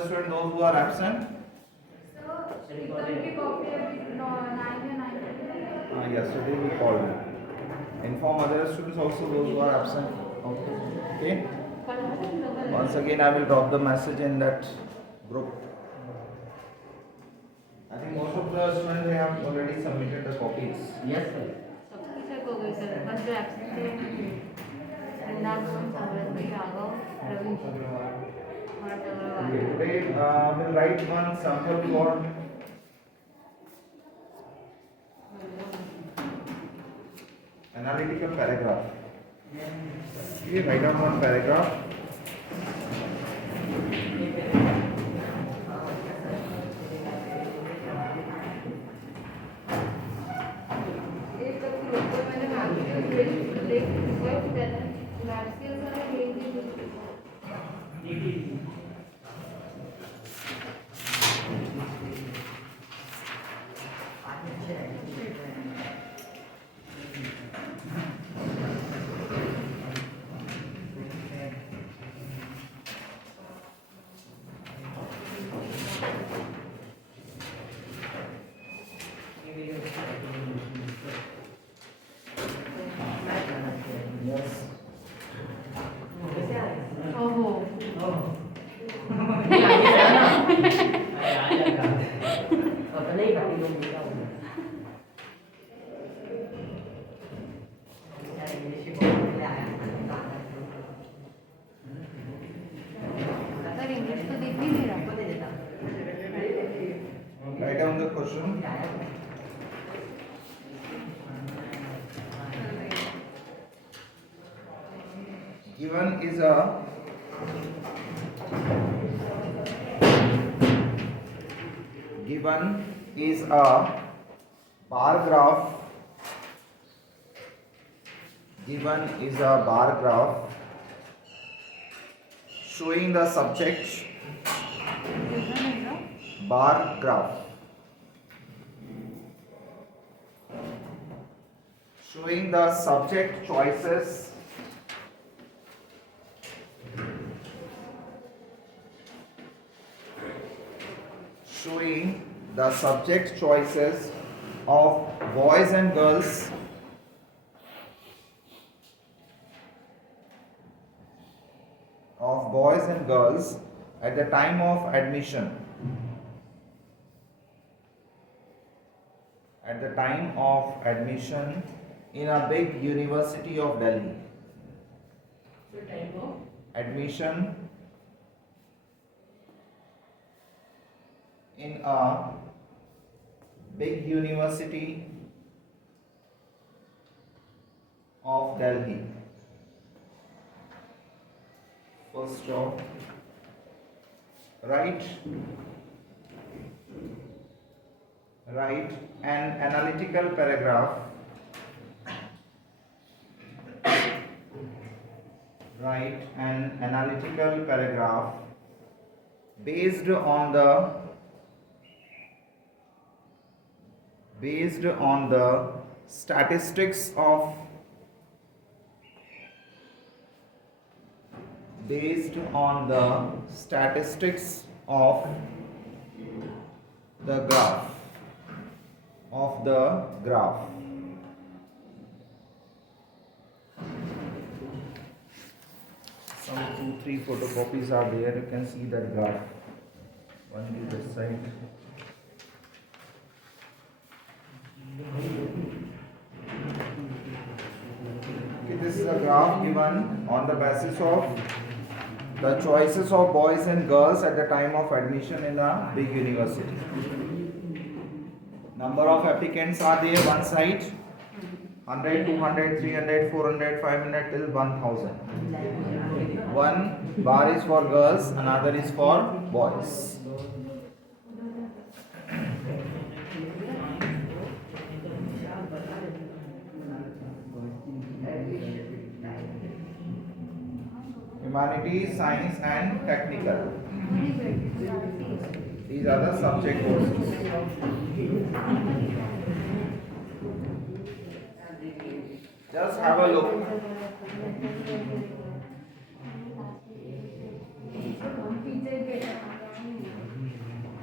students those who are absent? Yesterday we called them. Inform other students also those who are absent. Okay. Once again I will drop the message in that group. I think most of the students have already submitted the copies. Yes, sir. First absent Okay, today we'll write one sample for analytical paragraph. Okay, write down one paragraph. Yes. Write down the question. Given is a bar graph. Given is a bar graph showing the subject. Bar graph showing the subject choices of boys and girls at the time of admission. In a big university of Delhi. Admission in a big university of Delhi. First job. Write an analytical paragraph. Write an analytical paragraph based on the statistics of the graph. Some 2-3 photocopies are there. You can see that graph. One is this side. Okay, this is a graph given on the basis of the choices of boys and girls at the time of admission in a big university. Number of applicants are there one side. 100, 200, 300, 400, 500 till 1000. One bar is for girls, another is for boys. Humanities, science and technical. These are the subject courses. Just have a look.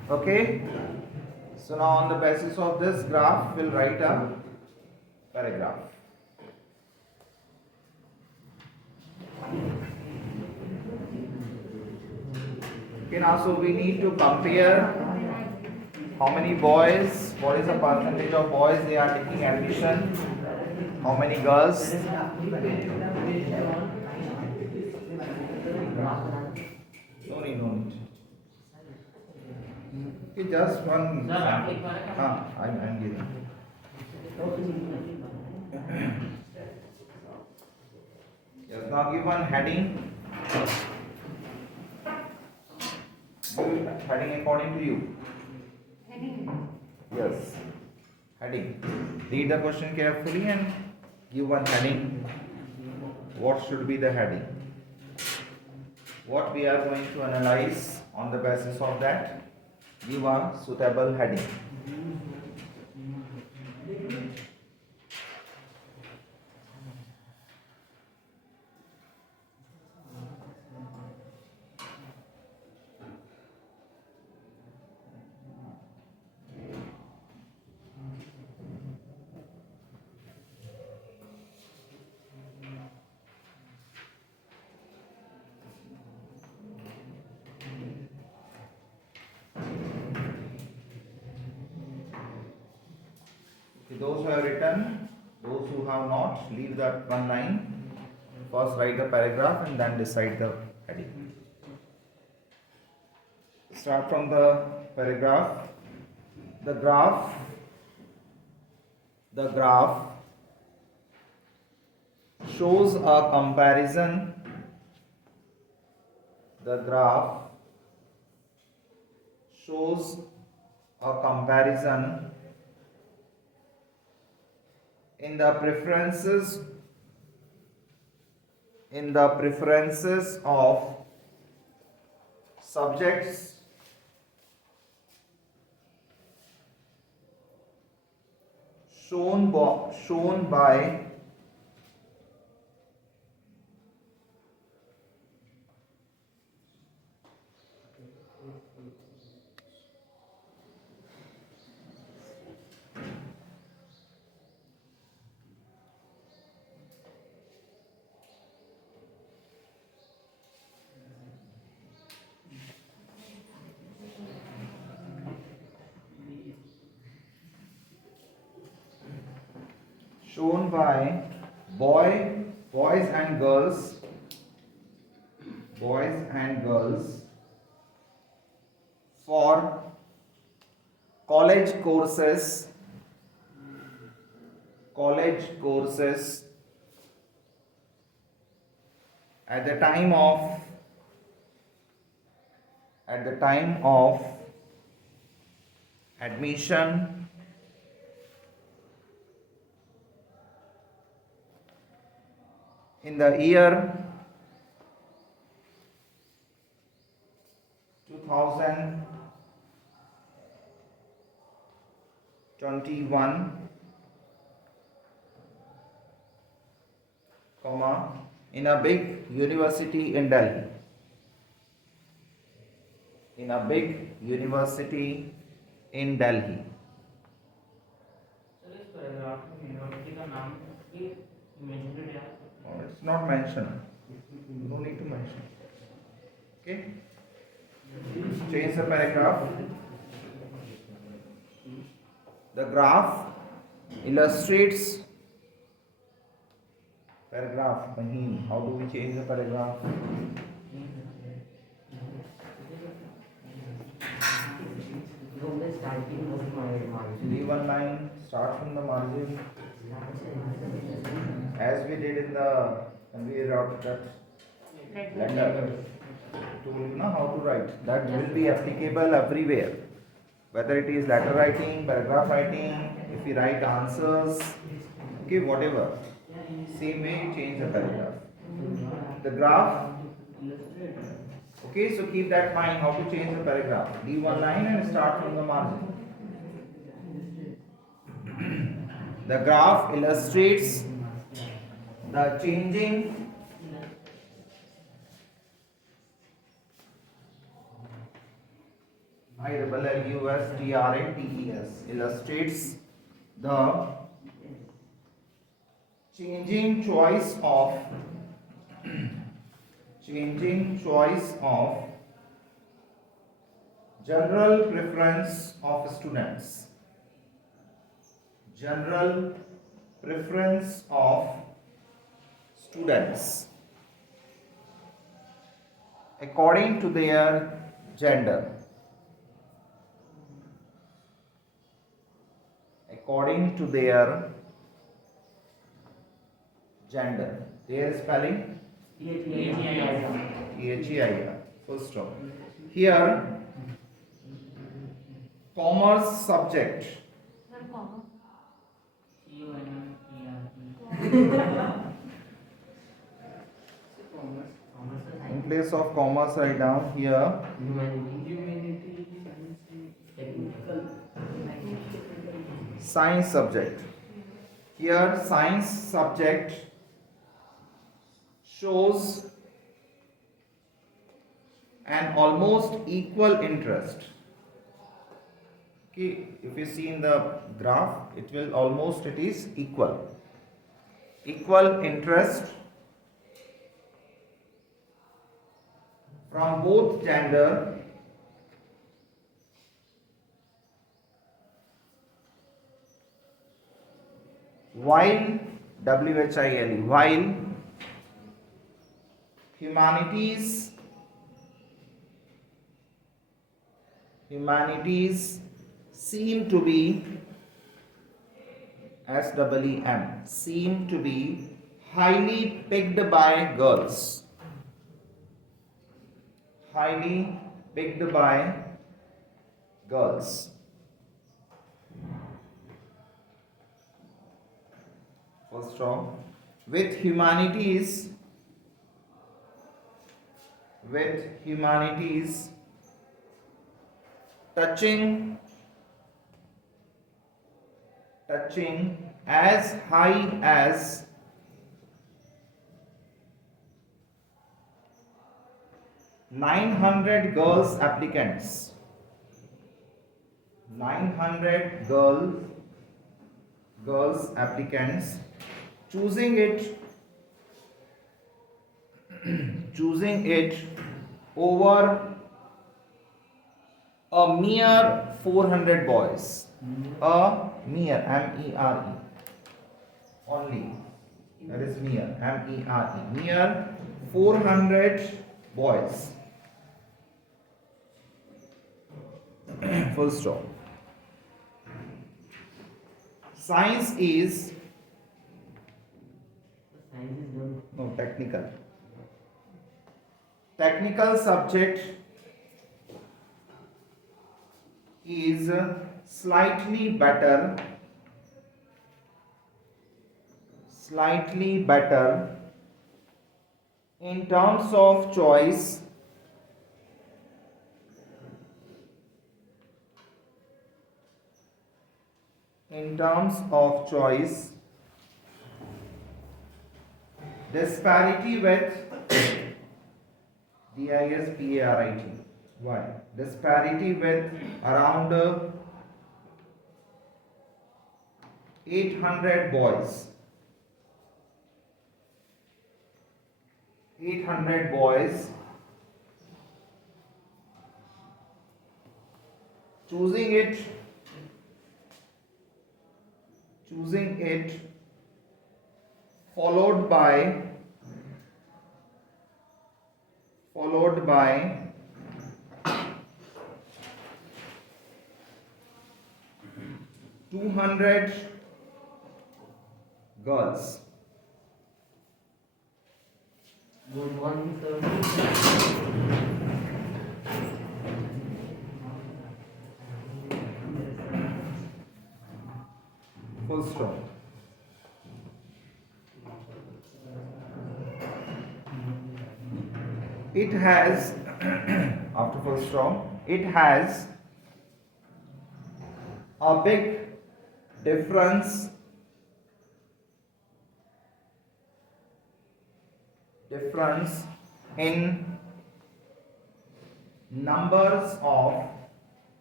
Okay. So now on the basis of this graph, we'll write a paragraph. Okay, now so we need to compare how many boys, what is the percentage of boys they are taking admission, how many girls. No need, no need. Okay, just one sample. I'm giving. Yes, now give one heading. Give heading according to you. Heading. Yes. Heading. Read the question carefully and give one heading. What should be the heading? What we are going to analyze on the basis of that? Give a suitable heading. Those who have written, those who have not, leave that one line. First write the paragraph and then decide the heading. Start from the paragraph. The graph shows a comparison. The graph shows a comparison in the preferences of subjects shown by boys and girls for college courses at the time of admission in the year 2021, in a big university in Delhi. In a big university in Delhi. Sir इस paragraph में university का नाम ये mentioned है Oh, it's not mentioned. No need to mention. Okay. Change the paragraph. The graph illustrates paragraph. How do we change the paragraph? Leave one line. Start from the margin. As we did in the when we wrote that letter. Told you know how to write. That will be applicable everywhere. Whether it is letter writing, paragraph writing, if we write answers, okay, whatever. Same way you change the paragraph. The graph. Okay, so keep that in mind how to change the paragraph. Leave one line and start from the margin. The graph illustrates the changing ILLUSTRATES illustrates the changing choice of general preference of students. General preference of students according to their gender. According to their gender. Their spelling THEIR. Full stop. Here, commerce subject. Sir, comma. In place of commerce, write down here science subject. Here, science subject shows an almost equal interest. Okay, if you see in the graph, it is equal. Equal interest from both gender while while humanities seem to be seem to be highly picked by girls. Highly picked by girls. First off, with humanities touching as high as 900 girls applicants. 900 girls applicants choosing it over a mere 400 boys. A mere, MERE, only, that is mere, MERE, mere 400 boys. Full stop. Science is no technical. Technical subject is slightly better in terms of choice disparity with DISPARIT. Why? Disparity with around 800 boys. 800 boys choosing it followed by 200 girls. Good morning, sir. Full stop. It has after full stop, it has a big difference in numbers of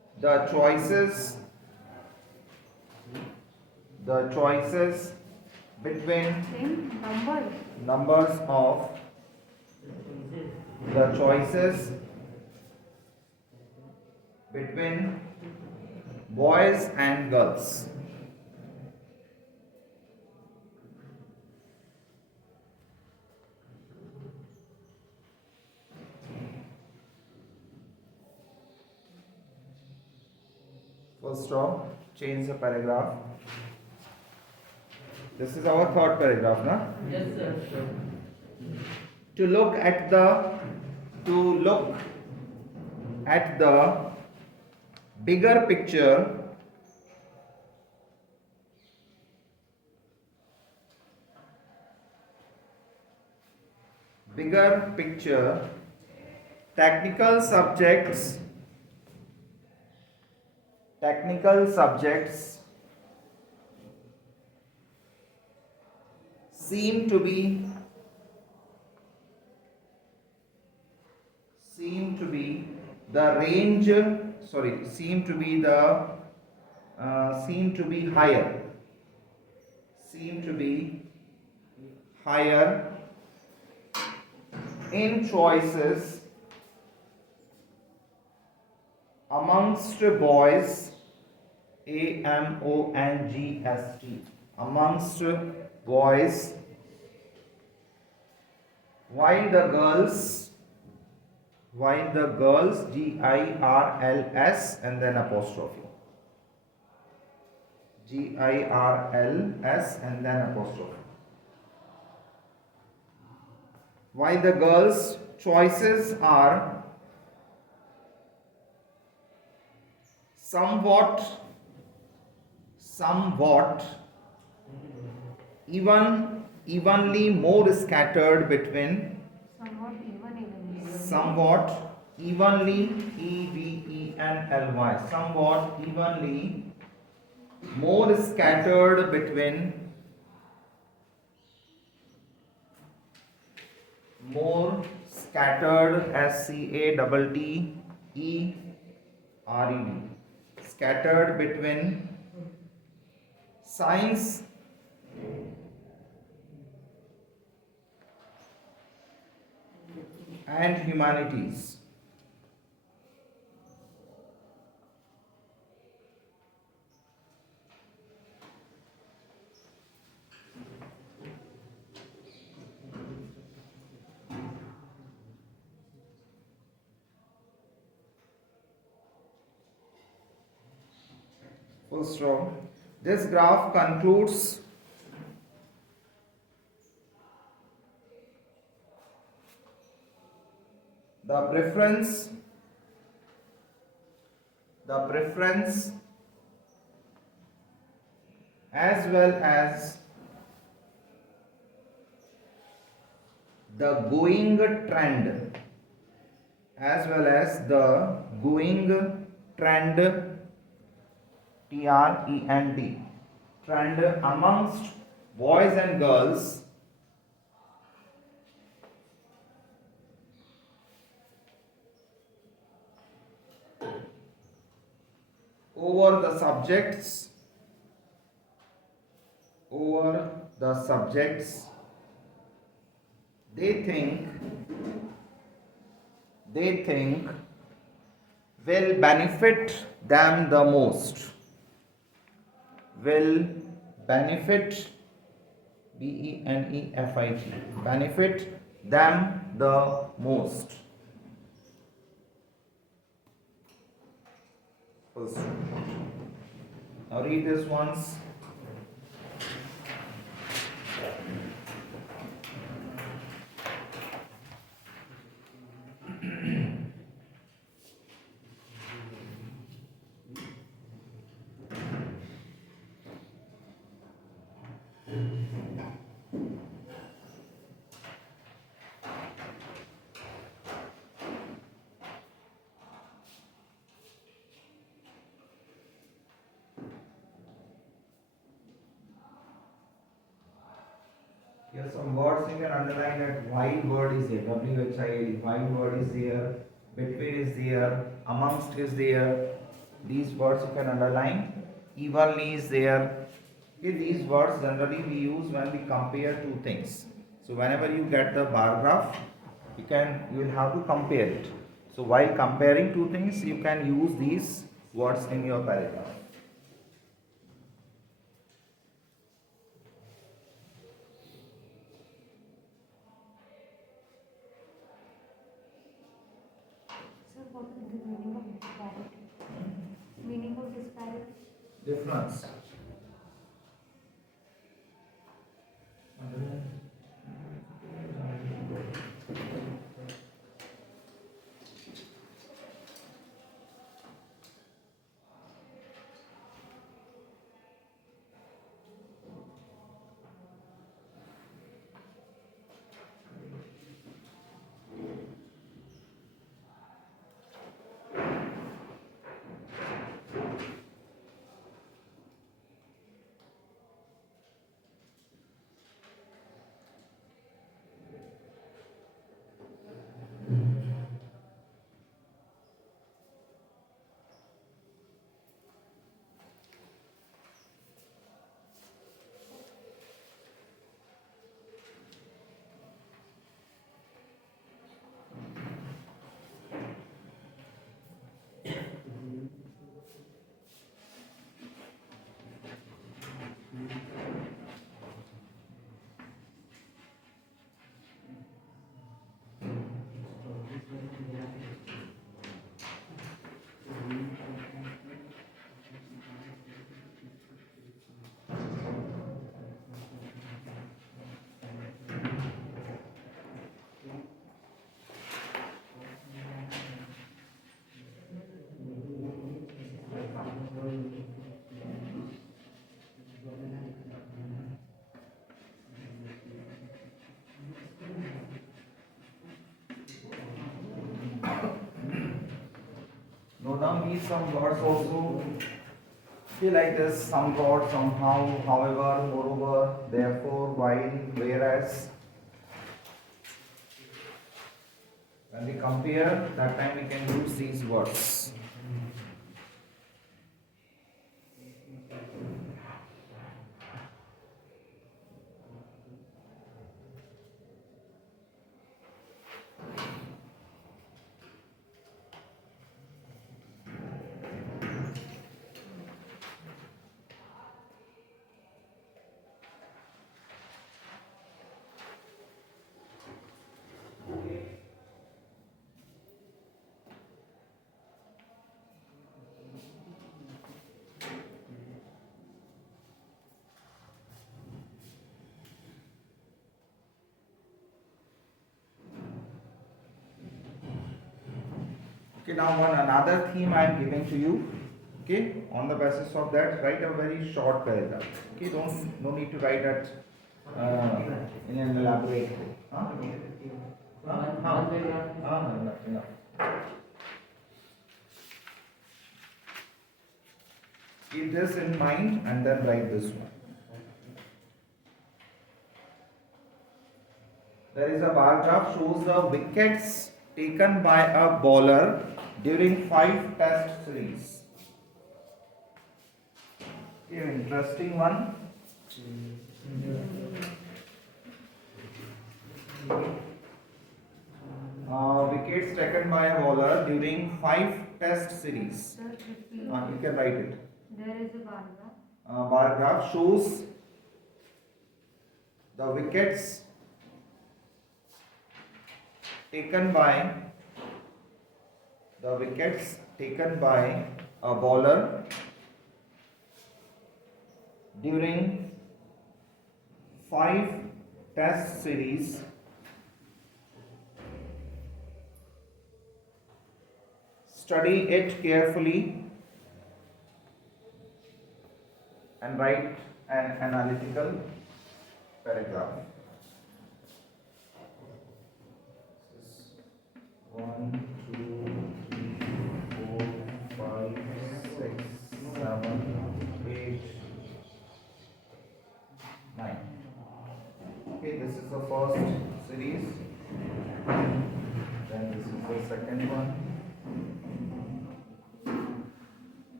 the choices between Same number. numbers of the choices between boys and girls. First stop, change the paragraph. This is our third paragraph, na? Yes, sir. To look at the bigger picture, technical subjects seem to be the range seem to be higher in choices amongst boys, AMONGST, amongst boys, while the girls, GIRLS and then apostrophe, GIRLS and then apostrophe, while the girls' choices are somewhat evenly more scattered between somewhat evenly EVENLY, somewhat evenly more scattered between SCATTERED, scattered between science and humanities. First row. This graph concludes the preference as well as the going trend, TREND, trend amongst boys and girls over the subjects they think will benefit them the most, will benefit benefit them the most. First. Now read this once. Yes, some words you can underline that while word is there, WHILE, while word is there, between is there, amongst is there, These words you can underline. Evenly is there. Okay, these words generally we use when we compare two things. So whenever you get the bar graph, you will have to compare it. So while comparing two things, you can use these words in your paragraph. So what is the meaning of disparity? Meaning of disparity? Difference. Note down these some words also. Be like this: somewhat, somehow, however, moreover, therefore, while, whereas. When we compare, that time we can use these words. Okay, now another theme I am giving to you. Okay, on the basis of that, write a very short paragraph. Okay, no need to write it in an elaborate way. Huh? Enough. Keep this in mind and then write this one. There is a bar graph shows the wickets taken by a bowler during 5 test series. Okay, interesting one. Wickets taken by a bowler during 5 test series. Sir, repeat. You can write it. There is a bar graph. Bar graph shows the wickets taken by a bowler during 5 test series. Study it carefully and write an analytical paragraph. 1, 2, 3, 4, 5, 6, 7, 8, 9. Okay, this is the first series. Then this is the second one.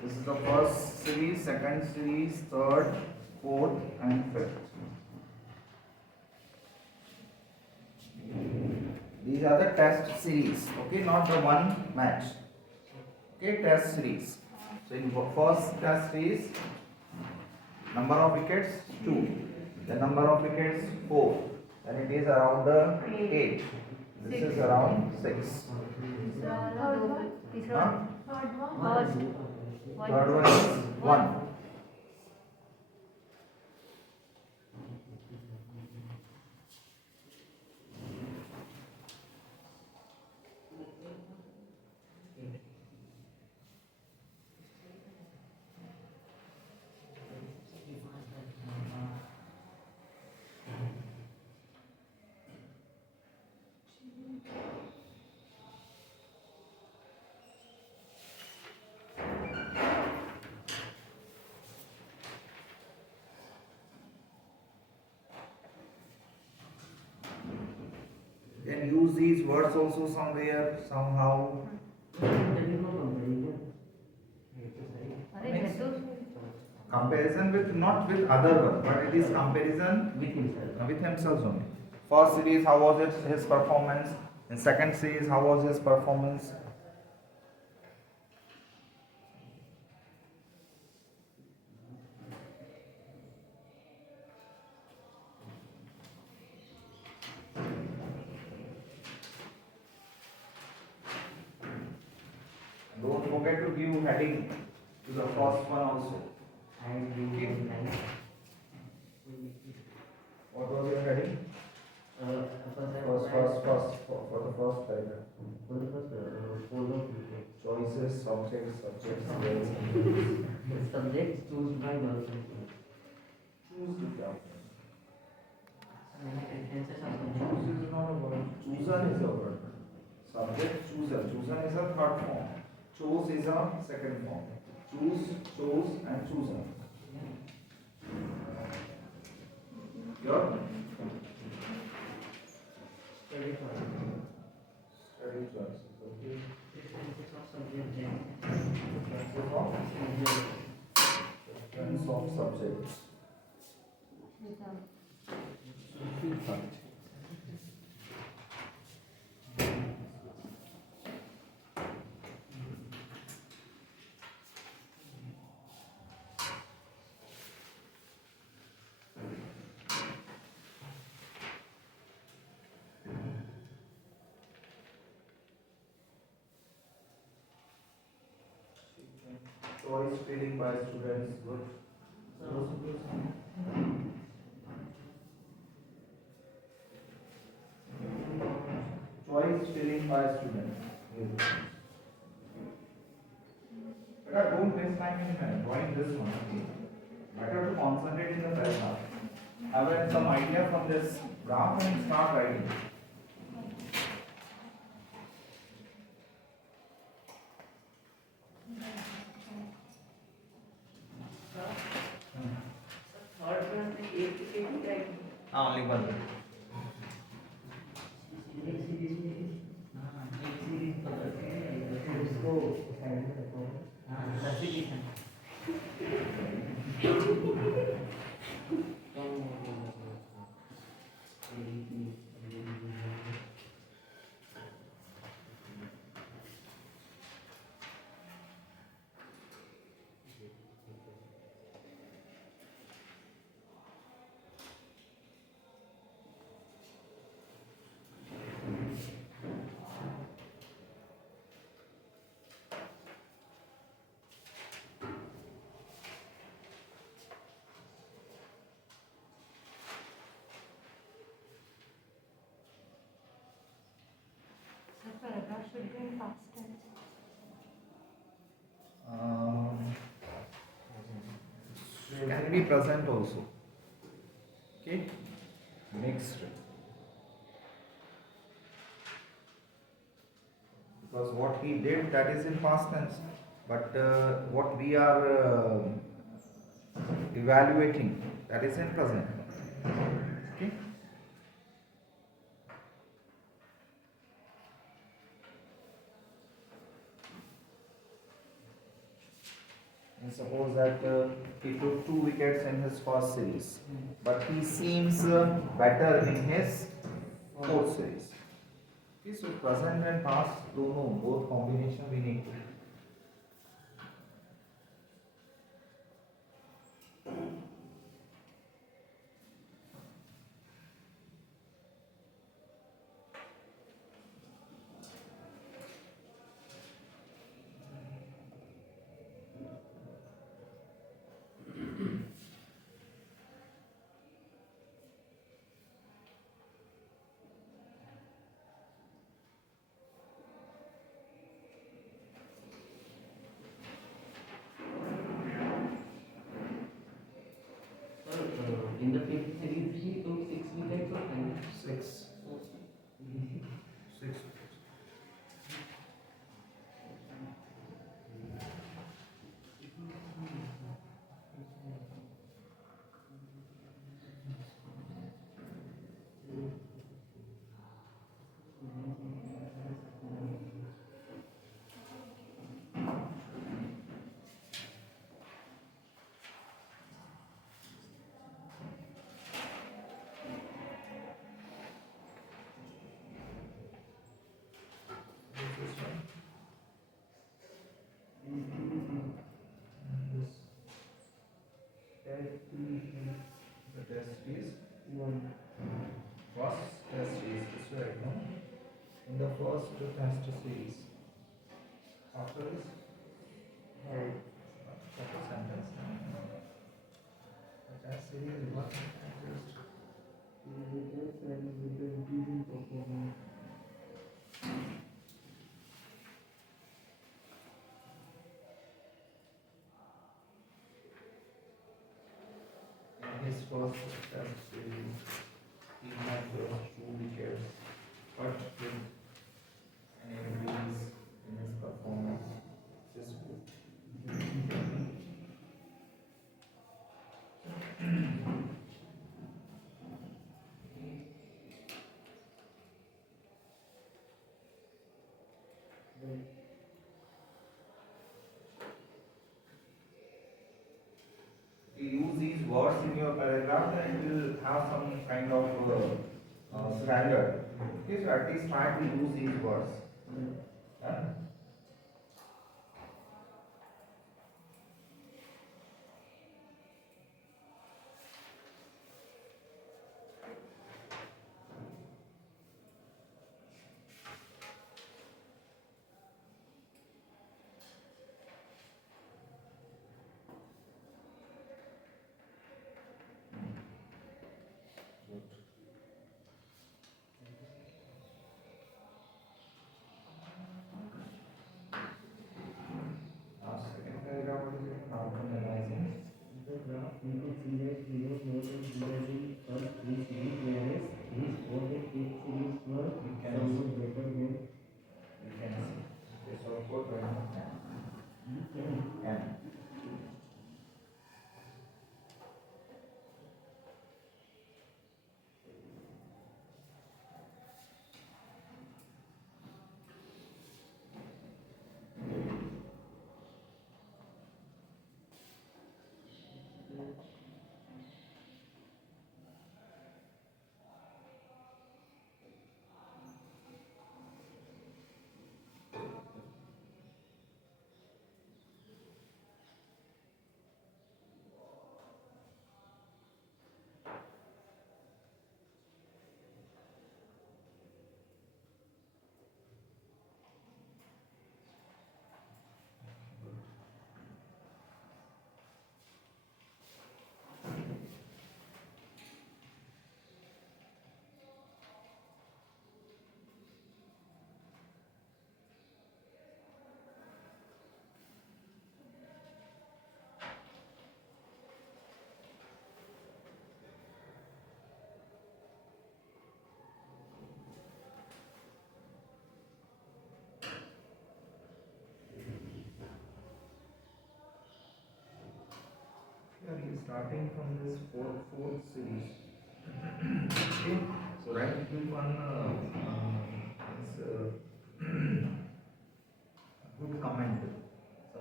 This is the first series, second series, third, fourth, and fifth. These are the test series, okay, not the one match. Okay, test series. So in first test series, number of wickets 2, the number of wickets 4, and it is around the 8. This is around 6. Third one. Huh? Third one. Third one is 1. You can use these words also somewhere, somehow. Comparison with, not with other one, but it is comparison with himself only. First series, how was it, his performance? In second series, how was his performance? Don't forget to give heading to the first one also. Okay. What was your heading? First, for the first paragraph. Choices, subjects, verbs. Subjects choose by verbs. Choose the verb. Tenses are Choose is not a verb. Chosen is a verb. Subject, chooser. Chosen is a third form. Chose is a second form. Choose, chose, and choosen. Your study for study choices. Okay. tenses of subject then. Tense of subjects. Choice feeling by students. Good. Choice feeling by students. Good. But don't waste time in drawing this one. Okay? Better to concentrate in the first half. Have some idea from this graph and start writing. Only one. Paragraph should be in past tense. Can be present also. Okay? Mixed. Because what he did, that is in past tense. But what we are evaluating, that is in present. Okay? And suppose that he took 2 wickets in his first series, but he seems better in his fourth series. Okay, so present and past, dono, both combination we need to. Sir, in the fifth series, he took 6 wickets or 10? Six. Six. This one. And this. The test is first test is this way, no? In the first test series. After this, after sentence. The test series is what? Just in his first test series, he had just 2 wickets, but with an increase in his performance. This is good. You use these words in your paragraph, then it will have some kind of standard. Okay, so at least try to use these words. Yeah? Good. Now, second paragraph, what is it? Outcome analyzing. The graph we can see that he was not as good as in first 3 series, whereas his fourth and fifth series were You can somewhat better than You can see. Okay, so put right now N. Here he is starting from this fourth series. Okay, so write it one good comment. Suppose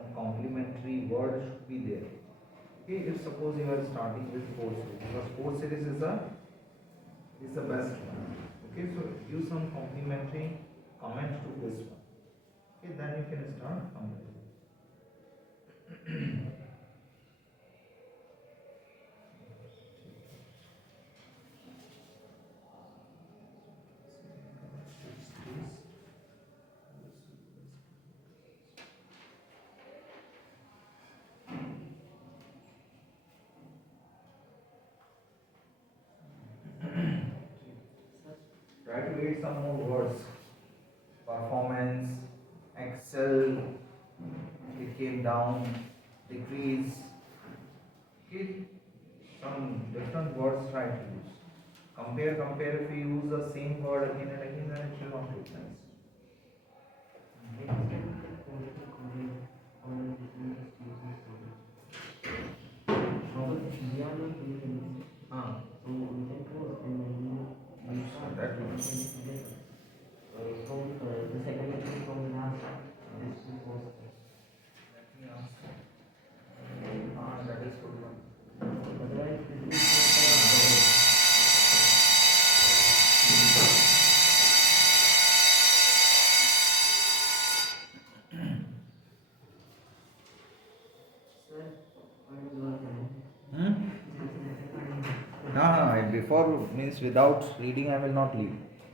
complementary word should be there. Okay, if suppose you are starting with 4 series, because 4 series is the best one. Okay, so use some complementary comment to this one. Okay, then you can start commenting. Try to read some more words. Performance, excel, it came down, decrease. Okay, some different words try to use. Compare. If you use the same word again and again, then it will not look nice. Ah, that one. The second lecture from last this was Let me ask. Ah, that is good one. otherwise this is sir, what is your Hmm? Before means without reading, I will not leave.